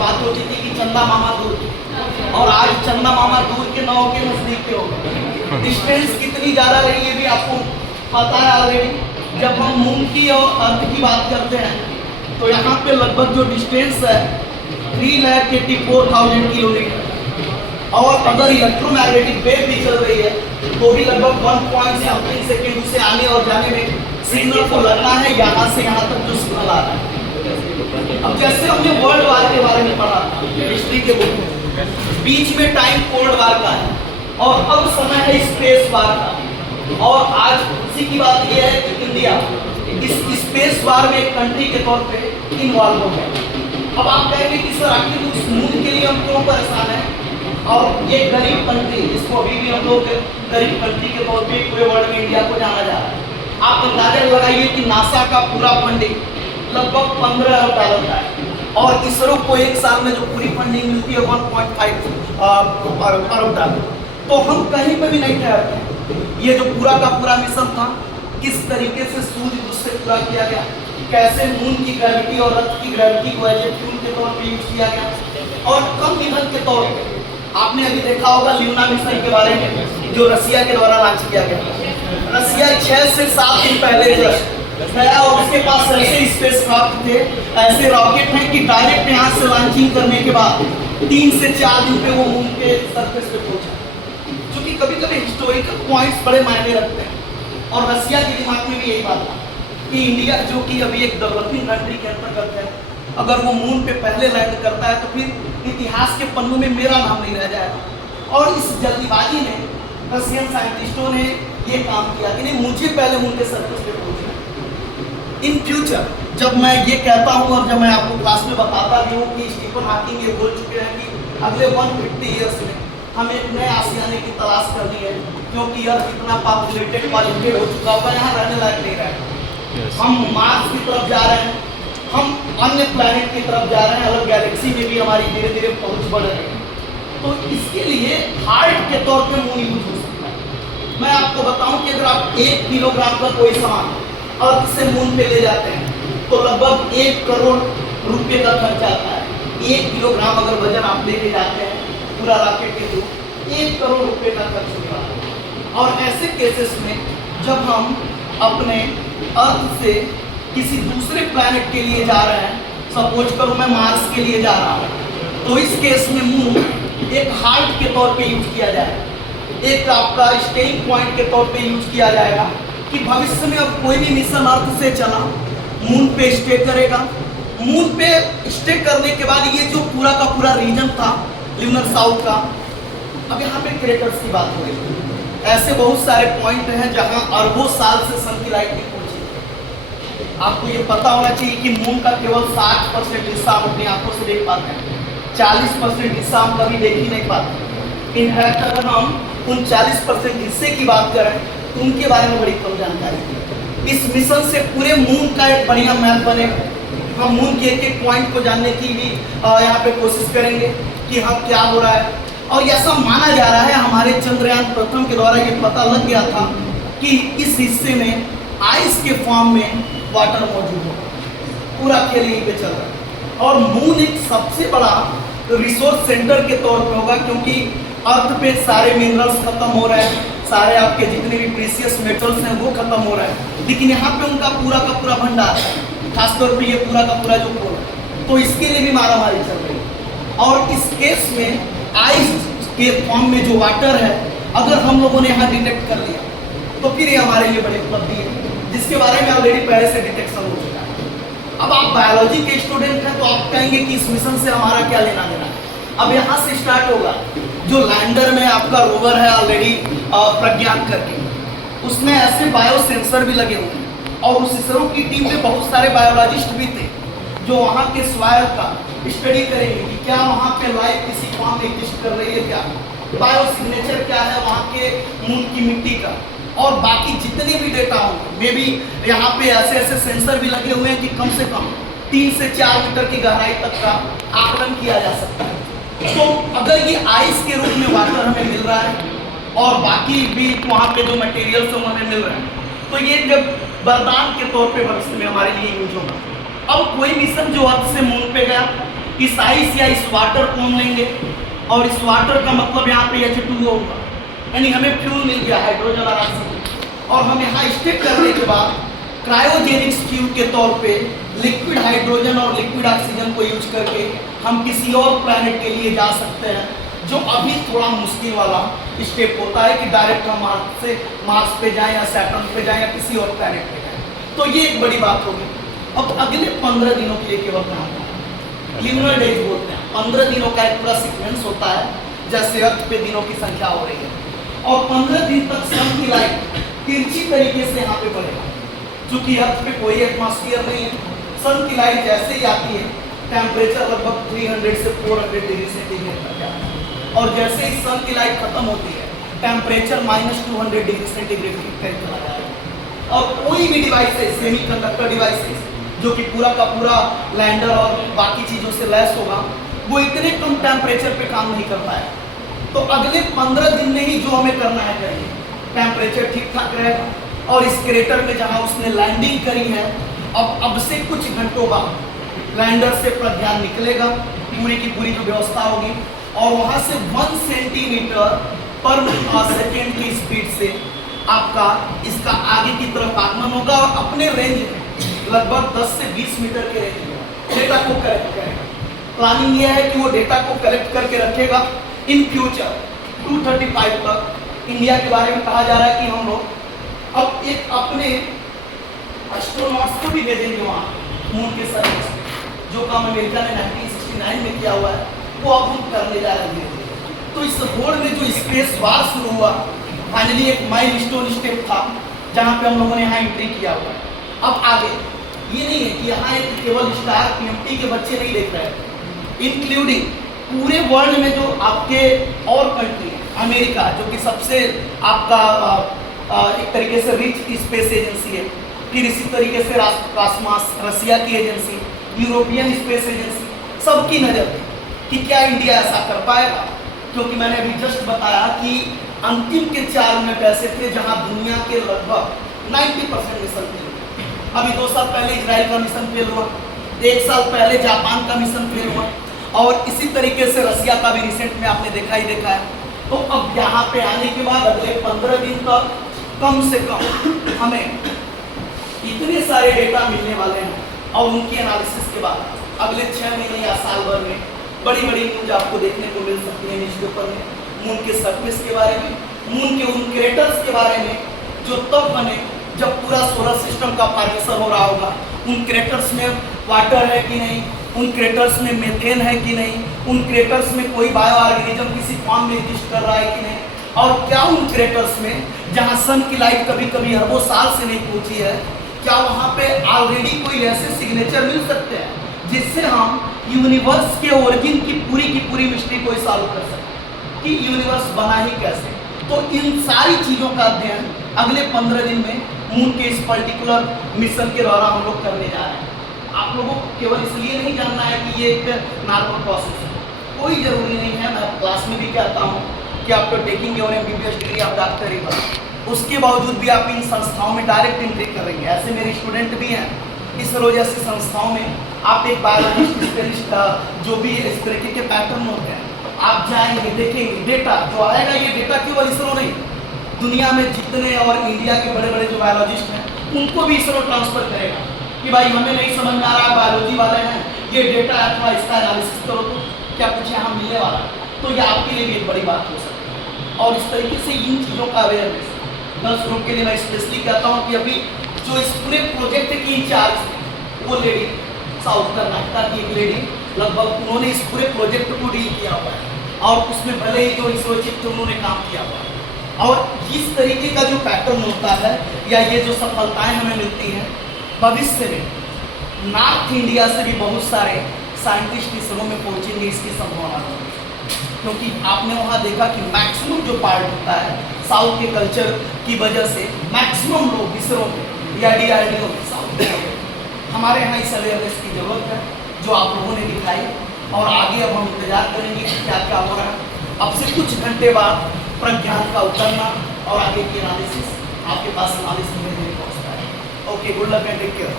बात होती थी कि चंदा मामा दूर, और आज चंदा मामा दूर के ना होके नजदीक के हो गए। डिस्टेंस कितनी ज़्यादा रही है भी आपको पता है ऑलरेडी। जब हम मून की और अर्थ की बात करते हैं तो यहाँ पे लगभग जो डिस्टेंस है 3,84,000 किलोमीटर, और अगर इलेक्ट्रोमैग्नेटिक वेव भी चल रही है तो भी लगभग 1.something सेकेंड उसे आने और जाने में सिग्नल को लगना है यहाँ से यहाँ तक जो सिग्नल आ रहा है। अब जैसे हमने वर्ल्ड वार के बारे में पढ़ा हिस्ट्री के बुक में, बीच में टाइम कोल्ड वार का है और अब समय है स्पेस वार का। और आज उसी की बात यह है कि इंडिया इस स्पेस वार में एक कंट्री के तौर पे इन्वॉल्व हो गया। अब आप कहेंगे कि सर आखिर उस मून के लिए हम क्यों परेशान हैं, और ये गरीब कंट्री जिसको अभी भी हम लोग गरीब कंट्री के तौर पे पूरे वर्ल्ड में इंडिया को जाना जा रहा है। आप अंदाजा लगाइए कि नासा का पूरा फंडिंग लगभग 15 अरब डॉलर का है, और इसरो को एक साल में जो पूरी फंडिंग मिलती है 1.5 अरब डॉलर। तो हम कहीं पर भी नहीं ठहरते। ये जो पूरा का पूरा मिशन था, किस तरीके से सूर्य उससे पूरा किया गया, कैसे मून की ग्रेविटी और अर्थ की ग्रेविटी को एज ए फ्यूल के तौर पर यूज किया गया, और कम ईंधन के तौर पर आपने अभी देखा होगा ल्यूना मिशन के बारे में जो रसिया के द्वारा लॉन्च किया गया। रसिया 6 से 7 दिन पहले गया और उसके पास ऐसे स्पेसक्राफ्ट थे, ऐसे रॉकेट हैं कि डायरेक्ट यहाँ से लॉन्चिंग करने के बाद 3 से 4 दिन पे वो मून के सरफेस पे पहुंचा। क्योंकि कभी कभी हिस्टोरिकल पॉइंट्स बड़े मायने रखते हैं, और रसिया के दिमाग में भी यही बात था कि इंडिया जो कि अभी एक डेवलपिंग कंट्री के अंतर्गत है, अगर वो मून पे पहले लैंड करता है तो फिर इतिहास के पन्नों में मेरा नाम नहीं रह जाएगा। और इस जल्दीबाजी में रशियन साइंटिस्टों ने ये काम किया कि नहीं, मुझे पहले मून के सरफेस पे पहुंचना। इन फ्यूचर जब मैं ये कहता हूँ और जब मैं आपको क्लास में बताता भी हूँ कि स्टीफन हॉकिंग ये बोल चुके हैं कि अगले 150 ईयर्स में हमें एक नए आशियाने की तलाश करनी है, क्योंकि अर्थ इतना पॉपुलेटेड पॉल्यूटेड हो चुका होगा, यहाँ रहने लायक नहीं रहेगा। हम मार्स की तरफ जा रहे हैं, हम अन्य प्लैनेट की तरफ जा रहे हैं, अलग गैलेक्सी में भी हमारी धीरे धीरे पहुंच बढ़ रही है। तो इसके लिए हार्ट के तौर पे मून यूज हो सकता है। मैं आपको बताऊं कि अगर आप 1 किलोग्राम का कोई सामान अर्थ से मून पे ले जाते हैं तो लगभग 1 करोड़ रुपए का खर्च आता है। 1 किलोग्राम अगर वजन आप लेके जाते हैं पूरा रॉकेट के थ्रू, 1 करोड़ रुपए का खर्च होगा। और ऐसे केसेस में जब हम अपने अर्थ से किसी दूसरे प्लैनेट के लिए जा रहे हैं, सपोज करो मैं मार्स के लिए जा रहा हूँ, तो इस केस में मून एक हार्ट के तौर पे यूज किया जाएगा, एक आपका स्टेइंग पॉइंट के तौर पे यूज किया जाएगा कि भविष्य में अब कोई भी मिशन अर्थ से चला मून पे स्टे करेगा। मून पे स्टे करने के बाद ये जो पूरा का पूरा रीजन था ल्यूनर साउथ का, अब यहाँ पे क्रेटर्स की बात हो रही है। ऐसे बहुत सारे पॉइंट हैं जहाँ अरबों साल से सन की लाइट नहीं पहुंची। आपको ये पता होना चाहिए कि मून का केवल 60% हिस्सा हम अपनी आंखों से देख पाते हैं, 40% हिस्सा हम कभी देख ही नहीं पाते। इनफैक्ट अगर हम उन 40% हिस्से की बात करें तो उनके बारे में बड़ी कम जानकारी है। इस मिशन से पूरे मून का एक बढ़िया मैप बनेगा। हम मून के एक एक पॉइंट को जानने की भी यहाँ पे कोशिश करेंगे कि हाँ क्या हो रहा है। और ऐसा माना जा रहा है, हमारे चंद्रयान प्रथम के द्वारा ये पता लग गया था कि इस हिस्से में आइस के फॉर्म में वाटर मौजूद होगा। पूरा खेल यहीं पे चल रहा है, और मून एक सबसे बड़ा रिसोर्स सेंटर के तौर पे होगा, क्योंकि अर्थ पे सारे मिनरल्स खत्म हो रहे हैं, सारे आपके जितने भी प्रीशियस मेटल्स हैं वो खत्म हो रहे हैं, लेकिन यहाँ पे उनका पूरा का पूरा भंडार है, खासतौर पे ये पूरा का पूरा जो कोल है, तो इसके लिए भी मारामारी चल रही है। और इस केस में आइस के फॉर्म में जो वाटर है, अगर हम लोगों ने यहाँ डिटेक्ट कर लिया तो फिर ये हमारे लिए बड़ी उपलब्धि है, जिसके बारे में ऑलरेडी पहले से डिटेक्शन हो चुका है। अब आप बायोलॉजी के स्टूडेंट हैं तो आप कहेंगे कि इस मिशन से हमारा क्या लेना देना है। अब यहाँ से स्टार्ट होगा। जो लैंडर में आपका रोवर है ऑलरेडी प्रज्ञान करके, उसमें ऐसे बायो सेंसर भी लगे हुए हैं, और उस इसरो की टीम में बहुत सारे बायोलॉजिस्ट भी थे जो वहाँ के सॉइल का स्टडी करेंगे कि क्या वहाँ पे लाइफ किसी फॉर्म में एग्जिस्ट कर रही है, क्या बायो सिग्नेचर क्या है वहाँ के मून की मिट्टी का, और बाकी जितने भी डेटा होंगे। मे बी यहाँ पे ऐसे ऐसे सेंसर भी लगे हुए हैं कि कम से कम 3 से 4 मीटर की गहराई तक का आकलन किया जा सकता है। तो अगर ये आइस के रूप में वाटर हमें मिल रहा है और बाकी भी वहाँ पे जो मटेरियल्स हमें मिल रहे हैं, तो ये जब वरदान के तौर पे भविष्य में हमारे लिए यूज होगा। अब कोई मिशन जो अर्थ से मून पे गया, इस आइस या इस वाटर को हम लेंगे और इस वाटर का मतलब यहाँ पे H2O होगा, यानी हमें फ्यूल मिल गया, हाइड्रोजन और ऑक्सीजन। और हम यहाँ स्टेट करने के बाद क्रायोजेनिक्स फ्यूल के तौर पे लिक्विड हाइड्रोजन और लिक्विड ऑक्सीजन को यूज करके हम किसी और प्लैनेट के लिए जा सकते हैं, जो अभी थोड़ा मुश्किल वाला स्टेप होता है कि डायरेक्ट हम मार्स पे जाएं या सैटर्न पे जाएं या किसी और प्लैनेट पे जाएं। तो ये एक बड़ी बात होगी। अब अगले 15 दिनों के लिए केवल काम ल्यूनर डेज बोलते हैं, 15 दिनों का एक पूरा सीक्वेंस होता है, जैसे अर्थ पे दिनों की संख्या हो रही है, और 15 दिन तक सन की लाइट तिरछी तरीके से यहाँ पे बढ़ेगा। चूंकि अर्थ पे कोई एटमॉस्फेयर नहीं है, सन की लाइट जैसे ही आती है टेम्परेचर लगभग 300 से 400 डिग्री सेंटीग्रेड तक जाता है, और जैसे ही सन की लाइट खत्म होती है टेम्परेचर -200 डिग्री सेंटीग्रेड के करीब चला जाएगा। और कोई भी डिवाइसेस, सेमीकंडक्टर डिवाइसेस जो कि पूरा का पूरा लैंडर और बाकी चीज़ों से लैस होगा, वो इतने कम टेम्परेचर पे काम नहीं कर पाएगा। तो अगले 15 दिन में ही जो हमें करना है करिए, टेम्परेचर ठीक ठाक रहेगा। और इस क्रेटर में जहाँ उसने लैंडिंग करी है, अब से कुछ घंटों बाद लैंडर से प्रज्ञान निकलेगा, पूरी की पूरी जो व्यवस्था होगी, और वहाँ से 1 सेंटीमीटर पर सेकेंड की स्पीड से आपका इसका आगे की तरफ आगमन होगा, और अपने रेंज में लगभग 10 से 20 मीटर के रेंज में डेटा को कलेक्ट करेगा। प्लानिंग यह है कि वो डेटा को कलेक्ट करके रखेगा। इन फ्यूचर 235 तक इंडिया के बारे में कहा जा रहा है कि हम लोग अब एक अपने एस्ट्रोनॉट्स को भी भेजेंगे वहाँ मून के सरफेस पे, जो काम अमेरिका ने 1969 में किया हुआ है, वो अब हम करने जा रहे हैं। तो इस होड़ में जो स्पेस वार शुरू हुआ, फाइनली एक माइलस्टोन स्टेप था जहाँ पे हम लोगों ने यहाँ एंट्री किया हुआ है। अब आगे ये नहीं है कि यहाँ एक केवल स्टार PMT के बच्चे नहीं देख रहे हैं, इंक्लूडिंग पूरे वर्ल्ड में जो आपके और कंट्री, अमेरिका जो कि सबसे आपका एक तरीके से रिच स्पेस एजेंसी है, फिर इसी तरीके से रास्मास रसिया की एजेंसी, यूरोपियन स्पेस एजेंसी, सबकी नज़र थी कि क्या इंडिया ऐसा कर पाएगा। क्योंकि मैंने अभी जस्ट बताया कि अंतिम के 4 मिनट ऐसे थे जहां दुनिया के लगभग 90% मिशन फेल हुए। अभी 2 साल पहले इजराइल का मिशन फेल हुआ, 1 साल पहले जापान का मिशन फेल हुआ, और इसी तरीके से रसिया का भी रिसेंट में आपने देखा ही देखा है। तो अब यहाँ पे आने के बाद अगले 15 दिन तक कम से कम हमें इतने सारे डेटा मिलने वाले हैं, और उनकी एनालिसिस के बाद अगले 6 महीने या साल भर में बड़ी बड़ी न्यूज आपको देखने को मिल सकती है न्यूज़पेपर में, मून के सरफेस के बारे में, मून के उन क्रेटर्स के बारे में जो तब बने जब पूरा सोलर सिस्टम का फॉर्मेशन हो रहा होगा। उन क्रेटर्स में वाटर है कि नहीं, उन क्रेटर्स में मेथेन है कि नहीं, उन क्रेटर्स में कोई बायो ऑर्गेनिज्म किसी फॉर्म में एग्जिस्ट कर रहा है कि नहीं, और क्या उन क्रेटर्स में जहाँ सन की लाइट कभी कभी अरबों साल से नहीं पहुँची है, क्या वहाँ पे ऑलरेडी कोई ऐसे सिग्नेचर मिल सकते हैं जिससे हम यूनिवर्स के ओरिजिन की पूरी मिस्ट्री को सॉल्व कर सकें कि यूनिवर्स बना ही कैसे। तो इन सारी चीज़ों का अध्ययन अगले 15 दिन में मून के इस पर्टिकुलर मिशन के द्वारा हम लोग करने जा रहे हैं। आप लोगों को केवल इसलिए नहीं जानना है कि ये एक नॉर्मल प्रोसेस है, कोई ज़रूरी नहीं है। मैं क्लास में भी कहता हूँ कि आप तो टेकिंग योर MBBS डिग्री, आप डॉक्टर ही बनो, उसके बावजूद भी आप इन संस्थाओं में डायरेक्ट एंट्री करेंगे। ऐसे मेरे स्टूडेंट भी हैं इस रोज जैसी संस्थाओं में। आप एक बायोलॉजिस्ट स्पेशलिस्ट जो भी इस तरीके के पैटर्न होते हैं, आप जाएंगे देखेंगे डेटा जो आएगा, ये डेटा केवल इसरो नहीं, दुनिया में जितने और इंडिया के बड़े बड़े जो बायोलॉजिस्ट हैं उनको भी इसरो ट्रांसफर करेगा कि भाई हमें नहीं समझ में आ रहा, बायोलॉजी वाले हैं, ये डेटा अथवा इसका एनालिसिस करो तो क्या कुछ यहाँ मिलने वाला है। तो ये आपके लिए भी एक बड़ी बात हो सकती है। और इस तरीके से इन चीज़ों का अवेयरनेस गर्ल्स ग्रुप के लिए मैं स्पेशली कहता हूँ कि अभी जो इस पूरे प्रोजेक्ट की इंचार्ज थी वो लेडी साउथ कर्नाटका की एक लेडी, लगभग उन्होंने इस पूरे प्रोजेक्ट को डील किया हुआ है, और उसमें भले ही जो इसरो चिप उन्होंने काम किया हुआ है। और इस तरीके का जो पैटर्न होता है या ये जो सफलताएं हमें मिलती हैं, भविष्य में नॉर्थ इंडिया से भी बहुत सारे साइंटिस्ट इसरो में पहुंचेंगे, इसकी संभावना है। क्योंकि आपने वहाँ देखा कि मैक्सिमम जो पार्ट होता है साउथ के कल्चर की वजह से मैक्सिमम लोग इसरो में या DRDO में साउथ में। हमारे यहाँ इस अवेयरनेस की जरूरत है जो आप लोगों ने दिखाई, और आगे अब हम इंतजार करेंगे कि क्या क्या हो रहा है। अब से कुछ घंटे बाद प्रज्ञान का उतरना और आगे की एनालिसिस आपके पास एनालिसिस में पहुँचता है। Okay, good luck and take care.